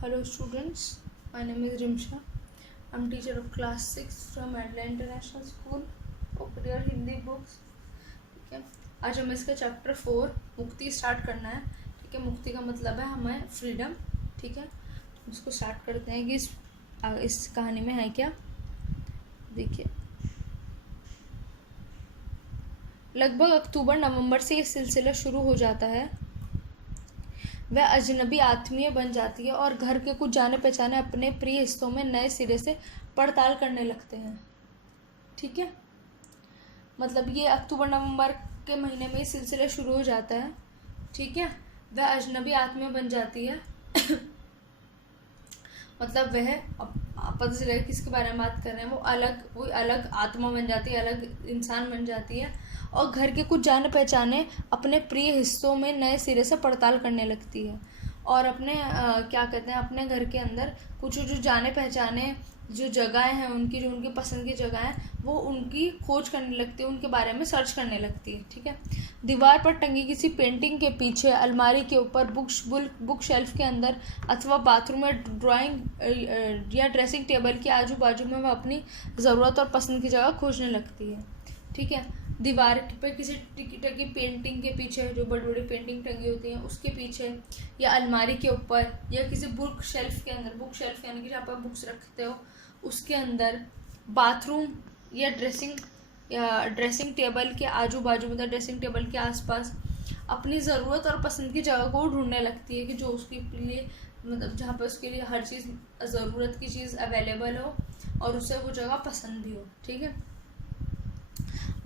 Hello students, my name is Rimsha. I'm teacher of class 6 from Adela International School. Open your Hindi books. ठीक है, आज हमें इसका chapter 4 मुक्ति स्टार्ट करना है. ठीक है, मुक्ति का मतलब है हमें फ्रीडम. ठीक है, उसको स्टार्ट करते हैं कि इस कहानी में है क्या. देखिए, लगभग अक्टूबर नवंबर से ये सिलसिला शुरू हो जाता है. वह अजनबी आत्मीय बन जाती है और घर के कुछ जाने पहचाने अपने प्रिय हिस्सों में नए सिरे से पड़ताल करने लगते हैं. ठीक है, मतलब ये अक्टूबर नवंबर के महीने में ये सिलसिला शुरू हो जाता है. ठीक है, वह अजनबी आत्मीय बन जाती है मतलब वह पता चला किसके बारे में बात कर रहे हैं. वो अलग आत्मा बन जाती है, अलग इंसान बन जाती है और घर के कुछ जाने पहचाने अपने प्रिय हिस्सों में नए सिरे से पड़ताल करने लगती है और अपने क्या कहते हैं, अपने घर के अंदर कुछ जो जाने पहचाने जो जगहें हैं उनकी, जो उनकी पसंद की जगह हैं, वो उनकी खोज करने लगती है, उनके बारे में सर्च करने लगती है. ठीक है, दीवार पर टंगी किसी पेंटिंग के पीछे, अलमारी के ऊपर, बुक शेल्फ के अंदर अथवा बाथरूम में, ड्राइंग या ड्रेसिंग टेबल के आजू बाजू में वह अपनी ज़रूरत और पसंद की जगह खोजने लगती है. ठीक है, दीवार पर किसी टकी पेंटिंग के पीछे, जो बड़ी बड़ी पेंटिंग टंगी होती हैं उसके पीछे, या अलमारी के ऊपर, या किसी बुक शेल्फ के अंदर, बुक शेल्फ यानी कि जहाँ पर बुक्स रखते हो उसके अंदर, बाथरूम या ड्रेसिंग टेबल के आजू बाजू, मतलब ड्रेसिंग टेबल के आसपास अपनी ज़रूरत और पसंद की जगह को ढूंढने लगती है कि जो उसके लिए, मतलब जहाँ पर उसके लिए हर चीज़, ज़रूरत की चीज़ अवेलेबल हो और उसे वो जगह पसंद भी हो. ठीक है,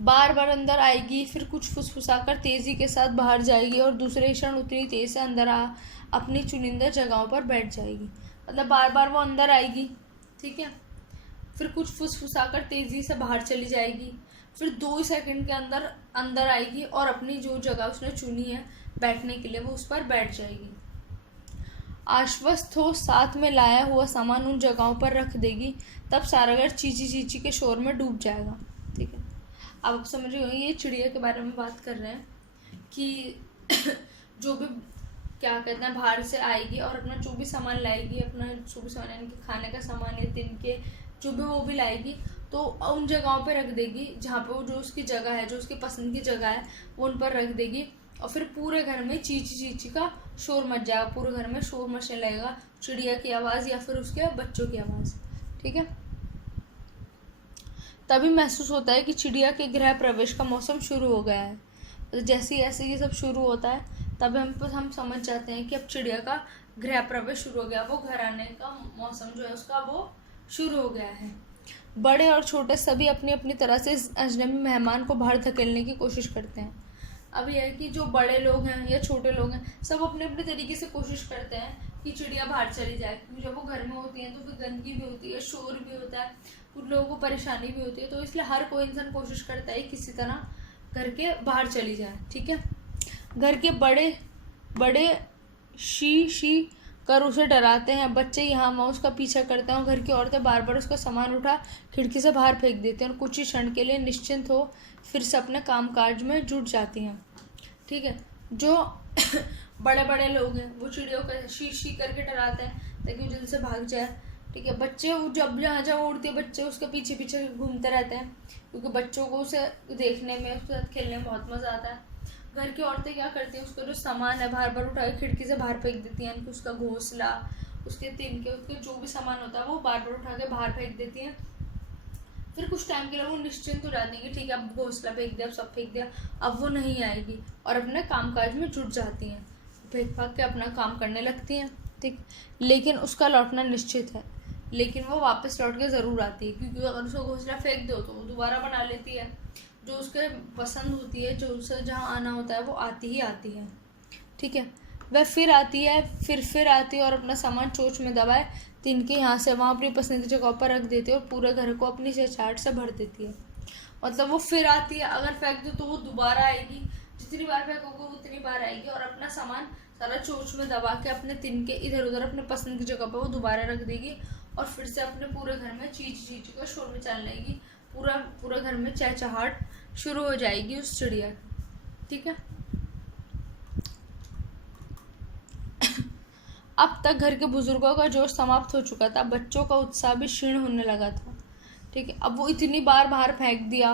बार बार अंदर आएगी, फिर कुछ फुसफुसाकर तेज़ी के साथ बाहर जाएगी और दूसरे क्षण उतनी तेज़ से अंदर अपनी चुनिंदा जगहों पर बैठ जाएगी. मतलब बार बार वो अंदर आएगी. ठीक है, फिर कुछ फुसफुसाकर तेज़ी से बाहर चली जाएगी, फिर 2 सेकंड के अंदर आएगी और अपनी जो जगह उसने चुनी है बैठने के लिए वो उस पर बैठ जाएगी. आश्वस्त हो साथ में लाया हुआ सामान उन जगहों पर रख देगी. तब सारा घर चीची चीची के शोर में डूब जाएगा. ठीक है, अब आप समझ गए, ये चिड़िया के बारे में बात कर रहे हैं कि जो भी क्या कहते हैं बाहर से आएगी और अपना जो भी सामान लाएगी, अपना जो भी सामान यानी कि खाने का सामान या दिन के जो भी वो भी लाएगी, तो उन जगहों पे रख देगी जहाँ पे वो, जो उसकी जगह है, जो उसकी पसंद की जगह है, वो उन पर रख देगी. और फिर पूरे घर में चीची चीची का शोर मच जाएगा, पूरे घर में शोर मचने लगेगा, चिड़िया की आवाज़ या फिर उसके बच्चों की आवाज़. ठीक है, तभी महसूस होता है कि चिड़िया के गृह प्रवेश का मौसम शुरू हो गया है. तो जैसे ऐसे ये सब शुरू होता है तभी हम समझ जाते हैं कि अब चिड़िया का गृह प्रवेश शुरू हो गया, वो घर आने का मौसम जो है उसका वो शुरू हो गया है. बड़े और छोटे सभी अपनी अपनी तरह से इस अजनबी मेहमान को बाहर धकेलने की कोशिश करते हैं. अब यह है कि जो बड़े लोग हैं या छोटे लोग हैं, सब अपने अपने तरीके से कोशिश करते हैं कि चिड़िया बाहर चली जाए, क्योंकि जब वो घर में होती हैं तो फिर गंदगी भी होती है, शोर भी होता है, कुछ लोगों को परेशानी भी होती है, तो इसलिए हर कोई इंसान कोशिश करता है किसी तरह घर के बाहर चली जाए. ठीक है, घर के बड़े शी कर उसे डराते हैं, बच्चे यहाँ वहाँ उसका पीछा करते हैं और घर की औरतें बार बार उसका सामान उठा खिड़की से बाहर फेंक देते हैं और कुछ ही क्षण के लिए निश्चिंत हो फिर से अपने कामकाज में जुट जाती हैं. ठीक है, जो बड़े बड़े लोग हैं वो चिड़ियों को शी करके डराते हैं ताकि वो जल्दी से भाग जाए. ठीक है, बच्चे जब जहाँ उड़ती है बच्चे उसके पीछे पीछे घूमते रहते हैं, क्योंकि बच्चों को उसे देखने में, उसके साथ खेलने में बहुत मज़ा आता है. घर की औरतें क्या करती हैं, उसका जो सामान है बार बार उठा के खिड़की से बाहर फेंक देती हैं, उसका घोंसला, उसके तिनके, उसके जो भी सामान होता है वो बार बार उठा के बाहर फेंक देती हैं. फिर कुछ टाइम के लिए वो निश्चिंत हो जाती है कि ठीक है अब घोंसला फेंक दिया, अब सब फेंक दिया, अब वो नहीं आएगी और अपने कामकाज में जुट जाती हैं, फेंक फाक के अपना काम करने लगती हैं. ठीक, लेकिन उसका लौटना निश्चित है, लेकिन वो वापस लौट के ज़रूर आती है, क्योंकि अगर उसको घोंसला फेंक दो तो वो दोबारा बना लेती है. जो उसके पसंद होती है, जो उसे जहाँ आना होता है वो आती ही आती है. ठीक है, वह फिर आती है, फिर आती है और अपना सामान चोंच में दबाए तिनके यहाँ से वहाँ अपनी पसंद की जगह पर रख देती है और पूरे घर को अपनी चहचहाट से भर देती है. मतलब वो फिर आती है, अगर फेंक दो तो वो दोबारा आएगी, जितनी बार फेंकोगे उतनी बार आएगी और अपना सामान सारा चोंच में दबा के अपने तिनके इधर उधर अपने पसंद की जगह पर वो दोबारा रख देगी और फिर से अपने पूरे घर में चीची का शोर मचाने लगेगी. पूरा घर में चहचहाट शुरू हो जाएगी उस चिड़िया. ठीक है, अब तक घर के बुजुर्गों का जोश समाप्त हो चुका था, बच्चों का उत्साह भी क्षीण होने लगा था। ठीक है, अब वो इतनी बार बाहर फेंक दिया,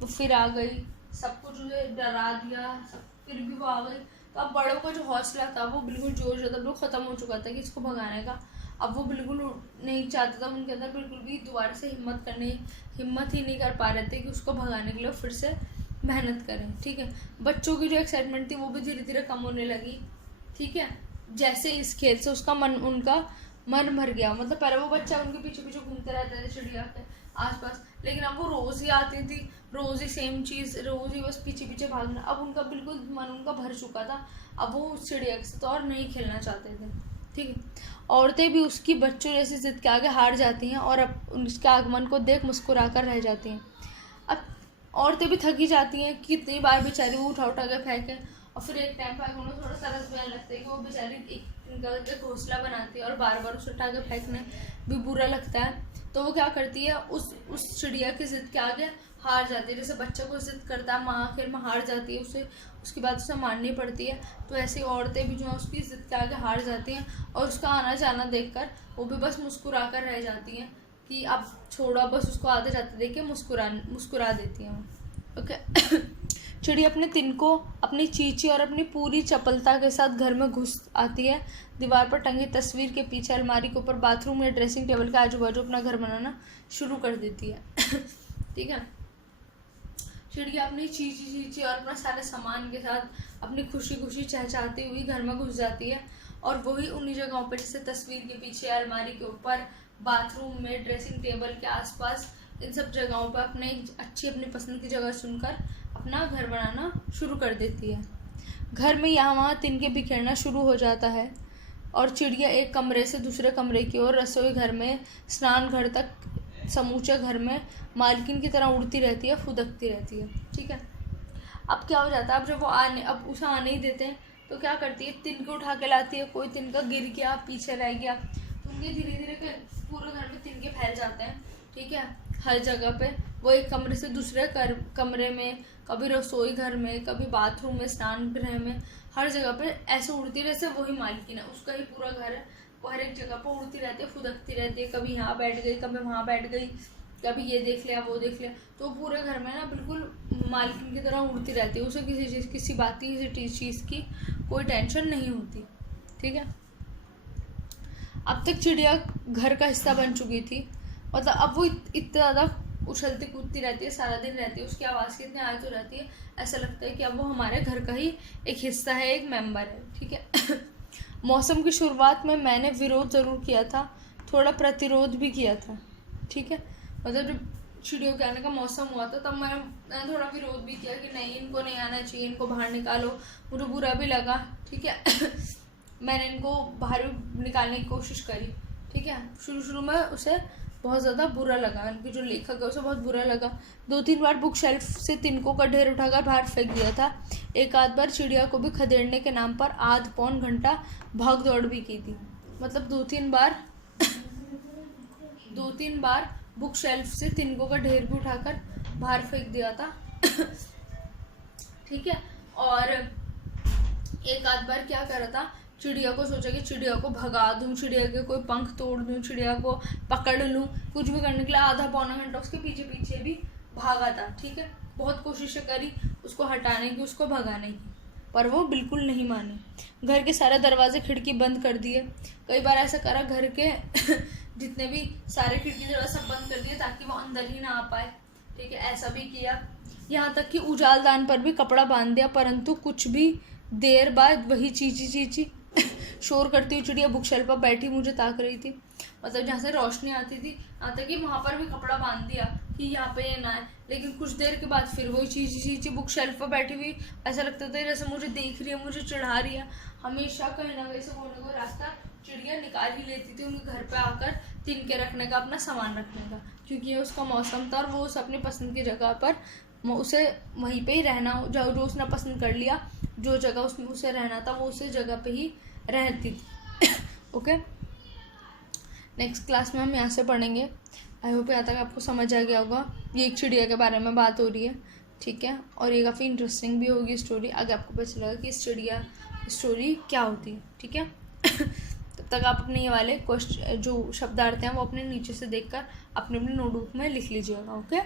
वो फिर आ गई, सब कुछ उसे डरा दिया, सब फिर भी वो आ गई। तो अब बड़ों का जो हौसला था वो बिल्कुल जोश जो था बिल्कुल ख़त्म हो चुका था कि इसको भगाने का। अब वो बिल्कुल नहीं चाहता था, उनके अंदर बिल्कुल भी दोबारा से हिम्मत ही नहीं कर पा रहे थे कि उसको भगाने के लिए फिर से मेहनत करें। ठीक है, बच्चों की जो एक्साइटमेंट थी वो भी धीरे धीरे कम होने लगी। ठीक है, जैसे इस खेल से उनका मन भर गया। मतलब पहले वो बच्चा उनके पीछे पीछे घूमते रहते थे चिड़िया के आसपास, लेकिन अब वो रोज़ ही आती थी, रोज़ ही सेम चीज़, रोज़ ही बस पीछे पीछे भागना। अब उनका बिल्कुल मन उनका भर चुका था, अब वो उस चिड़िया के साथ और नहीं खेलना चाहते थे। ठीक है, औरतें भी उसकी बच्चों जैसी जिद के आगे हार जाती हैं और अब उसके आगमन को देख मुस्कुरा कर रह जाती हैं। अब औरतें भी थकी जाती हैं, कितनी बार बेचारी वो उठा उठा के फेंकें, और फिर एक टाइम पर उन्हें थोड़ा तरस भी आने लगता है कि वो बेचारी एक घोंसला बनाती है और बार बार उसे उठा के फेंकने भी बुरा लगता है। तो वो क्या करती है, उस चिड़िया की जिद के आगे हार जाती है। जैसे बच्चे को जिद करता है, माँ आखिर में हार जाती है, उसे उसकी बात उसे माननी पड़ती है। तो ऐसी औरतें भी जो है उसकी जिद के आगे हार जाती हैं और उसका आना जाना देखकर वो भी बस मुस्कुरा कर रह जाती हैं कि अब छोड़ो, बस उसको आते जाते देख के मुस्कुरा देती हैं। ओके। चिड़िया अपने तिनको, अपनी चींची और अपनी पूरी चपलता के साथ घर में घुस आती है। दीवार पर टंगी तस्वीर के पीछे, अलमारी के ऊपर, बाथरूम या ड्रेसिंग टेबल के आजू बाजू अपना घर बनाना शुरू कर देती है। ठीक है, चिड़िया अपनी चींची और अपना सारे सामान के साथ अपनी खुशी खुशी चहचहाती हुई घर में घुस जाती है। और वही उन्हीं जगहों पर, जैसे तस्वीर के पीछे, अलमारी के ऊपर, बाथरूम में, ड्रेसिंग टेबल के आसपास, इन सब जगहों पर अपनी पसंद की जगह चुनकर अपना घर बनाना शुरू कर देती है। घर में यहाँ वहाँ तिनके बिखेरना शुरू हो जाता है और चिड़िया एक कमरे से दूसरे कमरे की ओर, रसोई घर में, स्नान घर तक, समूचे घर में मालकिन की तरह उड़ती रहती है, फुदकती रहती है। ठीक है, अब क्या हो जाता है, अब जब वो अब उसे आने ही देते हैं तो क्या करती है, तिनके उठा के लाती है। कोई तिनका गिर गया, पीछे रह गया, तो उनके धीरे धीरे पूरे घर में तिनके फैल जाते हैं। ठीक है, हर जगह पे वो एक कमरे से दूसरे कमरे में, कभी रसोई घर में, कभी बाथरूम में, स्नान गृह में, हर जगह पे ऐसे उड़ती रहती है। वही मालकिन है, उसका ही पूरा घर है, वो हर एक जगह पर उड़ती रहती है, फुदकती रहती है। कभी यहाँ बैठ गई, कभी वहाँ बैठ गई, कभी ये देख लिया, वो देख लिया। तो पूरे घर में ना बिल्कुल मालकिन की तरह उड़ती रहती है, उसे किसी बात की, किसी चीज़ की कोई टेंशन नहीं होती। ठीक है, अब तक चिड़िया घर का हिस्सा बन चुकी थी। मतलब अब वो इतना ज़्यादा उछलती कूदती रहती है, सारा दिन रहती है, उसकी आवाज़ कितनी आयत हो जाती है, ऐसा लगता है कि अब वो हमारे घर का ही एक हिस्सा है, एक मेंबर है। ठीक है। मौसम की शुरुआत में मैंने विरोध ज़रूर किया था, थोड़ा प्रतिरोध भी किया था। ठीक है, मतलब जब चिड़ियों के आने का मौसम हुआ था तब मैंने थोड़ा विरोध भी किया कि नहीं, इनको नहीं आना चाहिए, इनको बाहर निकालो। मुझे बुरा भी लगा। ठीक है। मैंने इनको बाहर निकालने की कोशिश करी। ठीक है, शुरू में उसे बहुत ज़्यादा बुरा लगा, उनकी जो लेखक है उसे बहुत बुरा लगा। 2-3 बार बुक शेल्फ से तिनकों का ढेर उठाकर बाहर फेंक दिया था। एक आध बार चिड़िया को भी खदेड़ने के नाम पर आध पौन घंटा भाग दौड़ भी की थी। मतलब 2-3 बार बुक शेल्फ से तिनकों का ढेर भी उठाकर बाहर फेंक दिया था। ठीक है, और एक आध बार क्या करा था, चिड़िया को सोचा कि चिड़िया को भगा दूं, चिड़िया के कोई पंख तोड़ दूं, चिड़िया को पकड़ लूं, कुछ भी करने के लिए आधा पौना घंटा उसके पीछे पीछे भी भागा था। ठीक है, बहुत कोशिशें करी उसको हटाने की, उसको भगाने की, पर वो बिल्कुल नहीं माने। घर के सारे दरवाजे खिड़की बंद कर दिए। कई बार ऐसा करा, घर के जितने भी सारे खिड़की दरवाजे सब बंद कर दिए ताकि वो अंदर ही ना आ पाए। ठीक है, ऐसा भी किया। यहाँ तक कि उजालदान पर भी कपड़ा बांध दिया, परंतु कुछ भी देर बाद वही चीची शोर करती हुई चिड़िया बुक शेल्फ पर बैठी मुझे ताक रही थी। मतलब जहाँ से रोशनी आती थी, यहाँ तक कि वहाँ पर भी कपड़ा बांध दिया कि यहाँ पे ये ना है। लेकिन कुछ देर के बाद फिर वही चीची बुक शेल्फ पर बैठी हुई, ऐसा लगता था जैसे मुझे देख रही है, मुझे चिढ़ा रही है। हमेशा कहीं ना कहीं से कोई ना कोई रास्ता चिड़िया निकाल ही लेती थी उनके घर पे आकर तिनके रखने का, अपना सामान रखने का, क्योंकि ये उसका मौसम था और वो उस अपनी पसंद की जगह पर उसे वहीं पे ही रहना, जो उसने पसंद कर लिया, जो जगह उसमें उसे रहना था वो उसी जगह पे ही रहती थी। ओके, नेक्स्ट क्लास में हम यहाँ से पढ़ेंगे। आई होप यहाँ तक आपको समझ आ गया होगा। ये एक चिड़िया के बारे में बात हो रही है। ठीक है, और ये काफ़ी इंटरेस्टिंग भी होगी स्टोरी, आगे आपको पता चलेगा कि इस चिड़िया स्टोरी क्या होती है। ठीक है। तो तब तक आप अपने ये वाले क्वेश्चन जो शब्दार्थ हैं वो अपने नीचे से देखकर अपने अपने नोटबुक में लिख लीजिएगा। ओके।